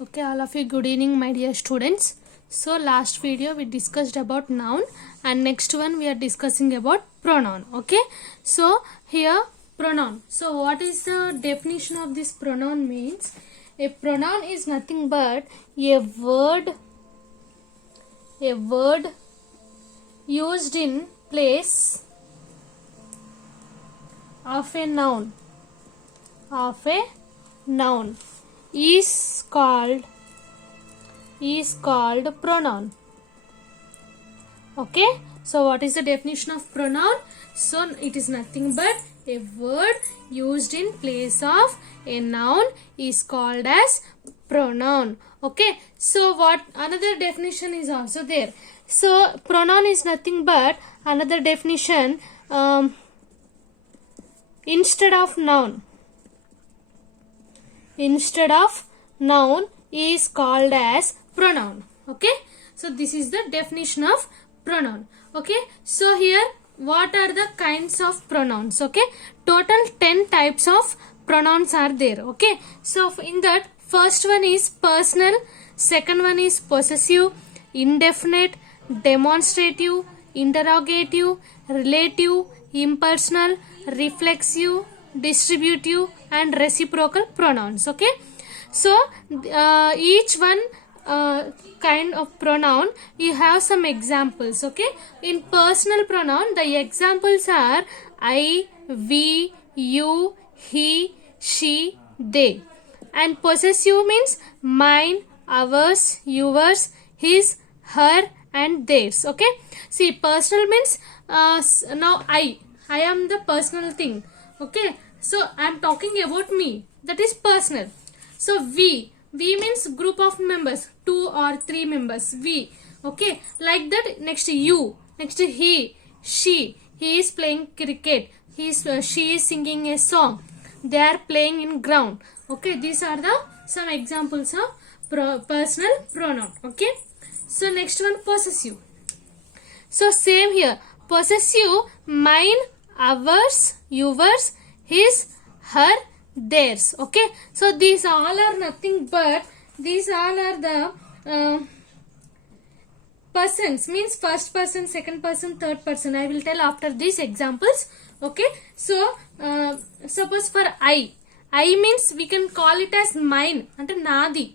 Okay, all of you, good evening, my dear students. So, last video we discussed about noun, and next one we are discussing about pronoun. Okay, so here pronoun. So, what is the definition of this pronoun means? A pronoun is nothing but a word used in place of a noun. Is called pronoun. Okay, so what is the definition of pronoun? So it is nothing but a word used in place of a noun is called as pronoun. Okay, so what another definition is also there. So pronoun is nothing but another definition, instead of noun is called as pronoun. Okay, so this is the definition of pronoun. Okay, so here what are the kinds of pronouns? Okay, total 10 types of pronouns are there. Okay, so in that, first one is personal, second one is possessive, indefinite, demonstrative, interrogative, relative, impersonal, reflexive, distributive and reciprocal pronouns. Okay, so each one kind of pronoun you have some examples. Okay, in personal pronoun the examples are I, we, you, he, she, they. And possessive means mine, ours, yours, his, her and theirs. Okay, see, personal means now I am the personal thing. Okay, so I am talking about me, that is personal. So we means group of members, 2 or 3 members, we. Okay, like that. Next you, next he, she is playing cricket, she is singing a song, they are playing in ground. Okay, these are the some examples of personal pronoun. Okay, so next one, possessive. So same here, possessive mine, ours, yours, his, her, theirs. Okay, so these all are nothing but these all are the persons, means first person, second person, third person. I will tell after these examples. Okay, so suppose for I means we can call it as mine ante nadi.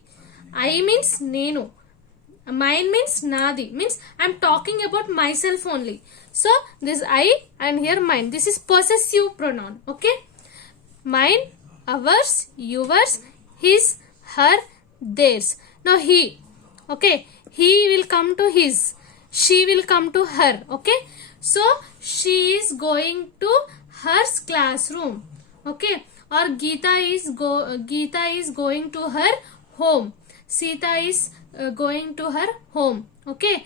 I means nenu, mine means nadi, means I am talking about myself only. So this I and here mine, this is possessive pronoun. Okay, mine, ours, yours, his, her, theirs. Now he, okay, he will come to his, she will come to her. Okay, so she is going to her classroom. Okay, or Geeta is going to her home, Sita is going to her home. Okay,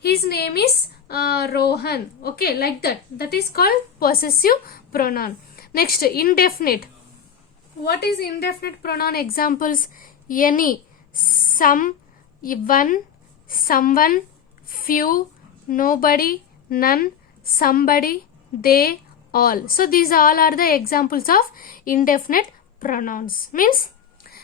his name is Rohan. Okay, like that. That is called possessive pronoun. Next, indefinite. What is indefinite pronoun examples? Any, some, one, someone, few, nobody, none, somebody, they, all. So these all are the examples of indefinite pronouns. Means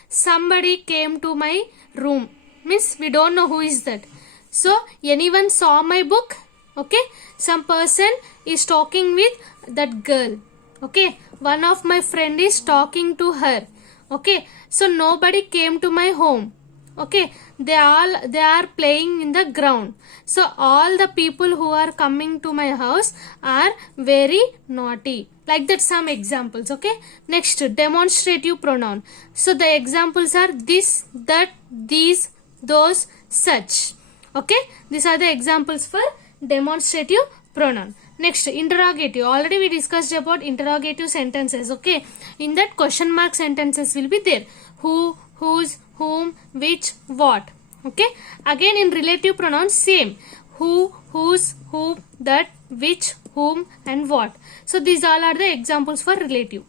somebody came to my room, means we don't know who is that. So anyone saw my book. Okay, some person is talking with that girl. Okay, one of my friend is talking to her. Okay, so nobody came to my home. Okay, they are playing in the ground. So all the people who are coming to my house are very naughty. Like that, some examples. Okay, next, demonstrative pronoun. So the examples are this, that, these, those, such. Okay, these are the examples for demonstrative pronoun. Next, interrogative. Already we discussed about interrogative sentences. Okay, in that question mark sentences will be there. Who, whose, whom, which, what. Okay, again in relative pronouns same. Who, whose, who, that, which, whom and what. So these all are the examples for relative.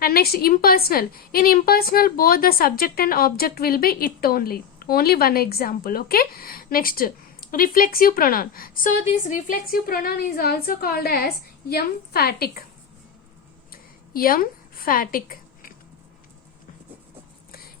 And next, impersonal. In impersonal both the subject and object will be it only. Only one example. Okay, next, reflexive pronoun. So this reflexive pronoun is also called as emphatic.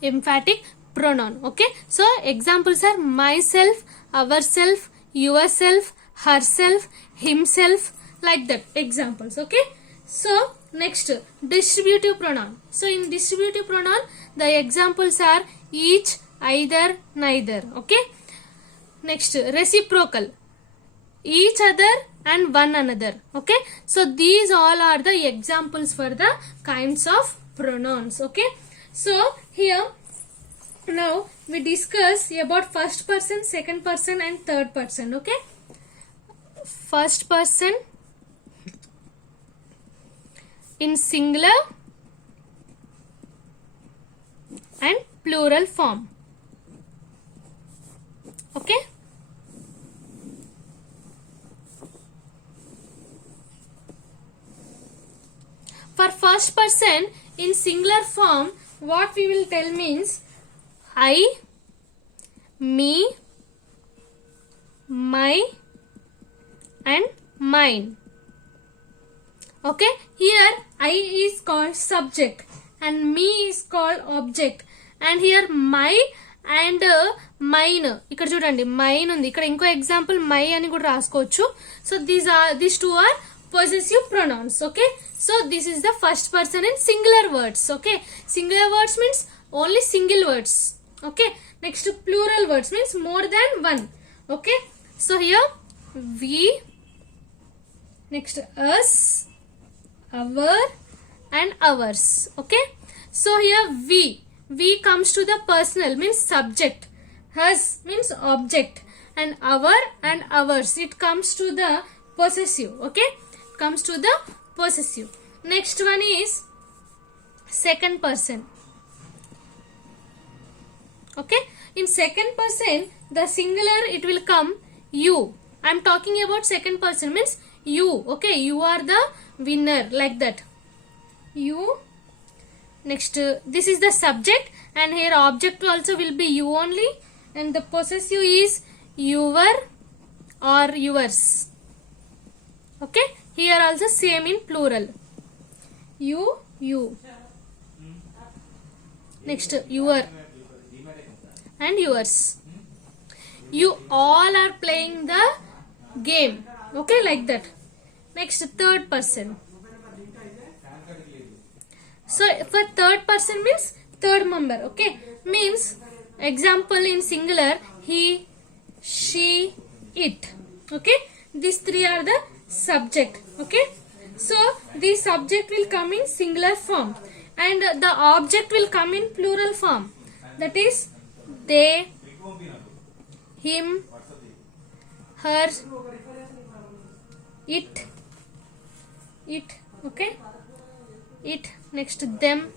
Emphatic pronoun. Okay, so examples are myself, ourself, yourself, herself, himself, like that examples. Okay, so next distributive pronoun. So in distributive pronoun the examples are each, either, neither. Okay, next reciprocal, each other and one another. Okay, so these all are the examples for the kinds of pronouns. Okay, so here now we discuss about first person, second person and third person. Okay, first person in singular and plural form. Okay, for first person in singular form, what we will tell means I, me, my and mine. Okay, here I is called subject and me is called object, and here my and mine. ఇక్కడ చూడండి mine ఉంది, ఇక్కడ ఇంకో example my అని కూడా రాసుకోవచ్చు. So these two are possessive pronouns. Okay, so this is the first person in singular words. Okay, singular words means only single words. Okay, next plural words means more than one. Okay, so here we, next us, our and ours. Okay, so here we comes to the personal means subject, us means object, and our and ours it comes to the possessive. Okay, comes to the possessive. Next one is second person. Okay, in second person the singular it will come you. I am talking about second person means you. Okay, you are the winner, like that, you. Next this is the subject and here object also will be you only, and the possessive is your or yours. Okay, here also same in plural, you. Next your and yours. You all are playing the game. Okay, like that. Next third person. So for third person means third member. Okay, means example in singular he, she, it. Okay, these three are the subject. Okay, so the subject will come in singular form and the object will come in plural form, that is they, him, her, it. Okay, it. Next them.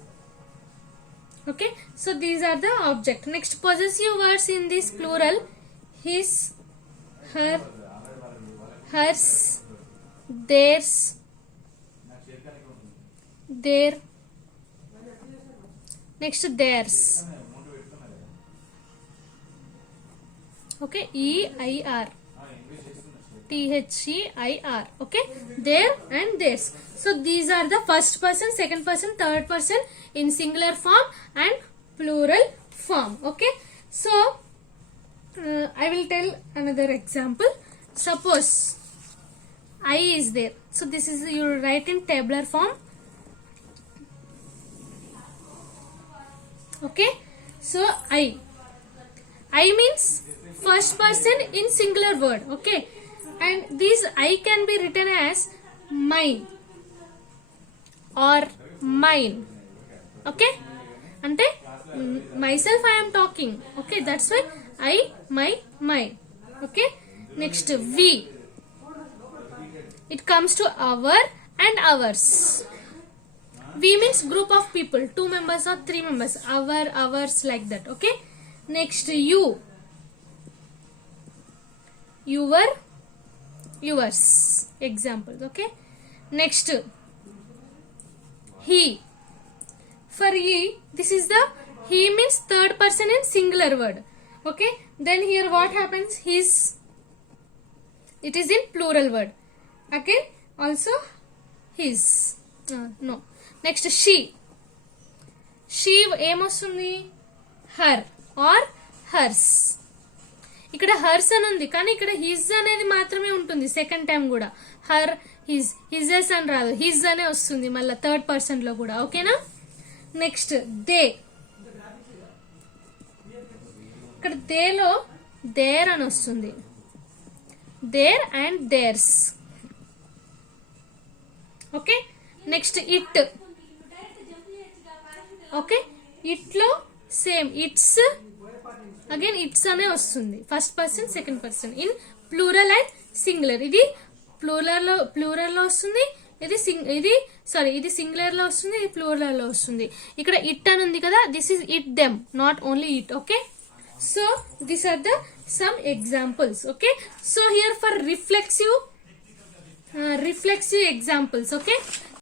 Okay, so these are the object. Next possessive words in this plural, his, her, hers, theirs, their. Next theirs. Okay, EIR, THEIR. Okay, there and theirs. So these are the first person, second person, third person in singular form and plural form. Okay, so I will tell another example. Suppose I is there, so this is you write in tabular form. Okay, so I means first person in singular word. Okay, and this I can be written as my or mine. Okay, ante myself I am talking. Okay, that's why I, my. Okay, next we, it comes to our and ours. We means group of people, 2 members or 3 members, our, ours, like that. Okay, next you, your, yours, examples. Okay, next he. For he, this is the he means third person in singular word. Okay, then here what happens, his, it is in plural word. Again also his, no. Next she ఏమొస్తుంది, her. Or hers. ఇక్కడ hers అని ఉంది కానీ ఇక్కడ his అనేది మాత్రమే ఉంటుంది second time కూడా. హర్, హిజ్, హిజెస్ అని రాదు, హిజ్ అనే వస్తుంది మళ్ళీ థర్డ్ పర్సన్ లో కూడా. ఓకేనా. Next they. ఇక్కడ దేలో దేర్ అని వస్తుంది, their and theirs. Okay. Next it. Okay, ఇట్లో సేమ్ ఇట్స్, అగైన్ ఇట్స్ అనే వస్తుంది first person second person in plural and singular. ఇది ప్లూరల్ లో వస్తుంది, ఇది సింగులర్ లో వస్తుంది, ఇది ప్లూరల్ లో వస్తుంది. ఇక్కడ ఇట్ అని ఉంది కదా, this is it them, not only it. Okay, so these are the some examples. Okay, so here for reflexive examples. Okay,